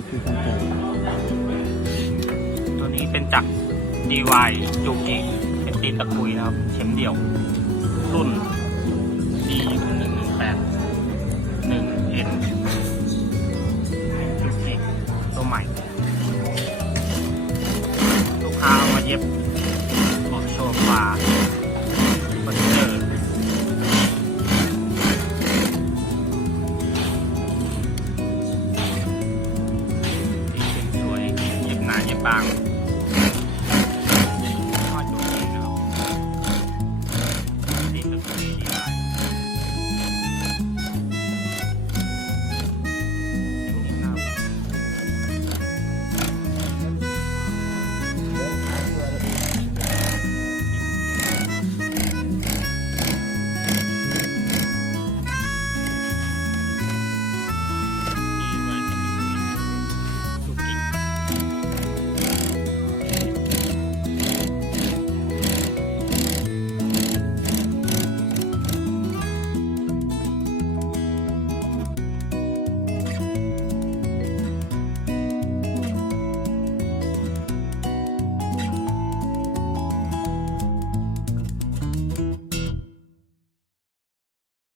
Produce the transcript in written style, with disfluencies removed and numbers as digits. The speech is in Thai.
นี่คือการแต่ง ตัวนี้เป็นจักร DY จูกิเป็นตีนตะกุยนะครับเข็มเดี่ยว รุ่น D1181 1N จูกิตัวใหม่ ลูกค้าเอามาเย็บหมดโซฟาเฟอร์นิเจอร์สวยเย็บหนาเย็บบาง